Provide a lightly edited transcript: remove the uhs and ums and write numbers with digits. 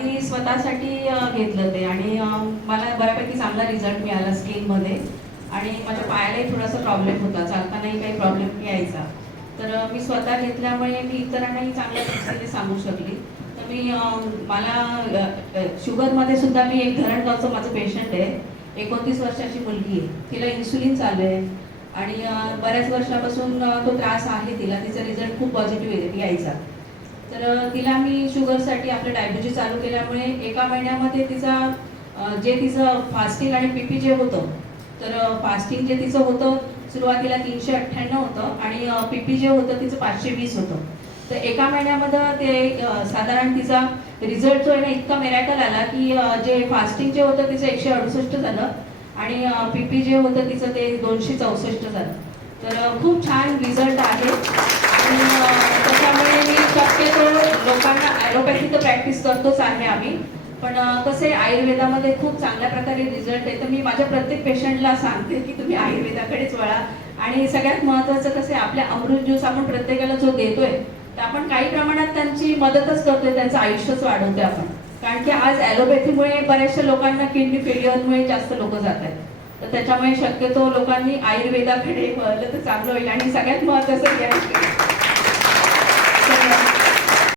आधी स्वतःसाठी घेतलं ते आणि मला बऱ्यापैकी चांगला रिझल्ट मिळाला स्किनमध्ये आणि माझ्या पायालाही थोडासा प्रॉब्लेम होता, चालतानाही काही प्रॉब्लेम यायचा. तर मी स्वतः घेतल्यामुळे मी इतरांनाही चांगल्या पद्धतीने सांगू शकली. तर मी मला शुगरमध्ये सुद्धा मी एक धरणगावचं माझं पेशंट आहे, 29 वर्षाची मुलगी आहे, तिला इन्सुलिन चालू आहे आणि बऱ्याच वर्षापासून तो त्रास आहे तिला, तिचा रिझल्ट खूप पॉझिटिव्ह यायचा. तर तिला मी शुगरसाठी आपलं डायबिटीज चालू केल्यामुळे एका महिन्यामध्ये जे तिचं फास्टिंग आणि पीपी जे होतं, तर फास्टिंग जे तिचं होतं सुरुवातीला 398 होतं आणि पीपी जे होतं तिचं 520 होतं. तर एका महिन्यामध्ये ते साधारण तिचा रिझल्ट जो आहे ना इतका मिरॅकल आला की जे फास्टिंग जे होतं तिचं 168 झालं आणि पीपी जे होतं तिचं ते 264 झालं. तर खूप छान रिझल्ट आहे आणि त्याच्यामुळे मी शक्यतो लोकांना ॲलोपॅथी तर प्रॅक्टिस करतोच आहे आम्ही, पण कसं आहे आयुर्वेदामध्ये खूप चांगल्या प्रकारे रिझल्ट आहे. तर मी माझ्या प्रत्येक पेशंटला सांगते की तुम्ही आयुर्वेदाकडेच वळा. आणि सगळ्यात महत्त्वाचं कसं आहे, आपल्या अमृत ज्यूस आपण प्रत्येकाला जो देतोय तर आपण काही प्रमाणात त्यांची मदतच करतोय, त्यांचं आयुष्यच वाढवतोय आपण. कारण की आज ॲलोपॅथीमुळे बऱ्याचशा लोकांना किडनी फेल्युअरमुळे जास्त लोक जात आहेत. तर त्याच्यामुळे शक्यतो लोकांनी आयुर्वेदाकडे वळलं तर चांगलं होईल. आणि सगळ्यात महत्त्वाचं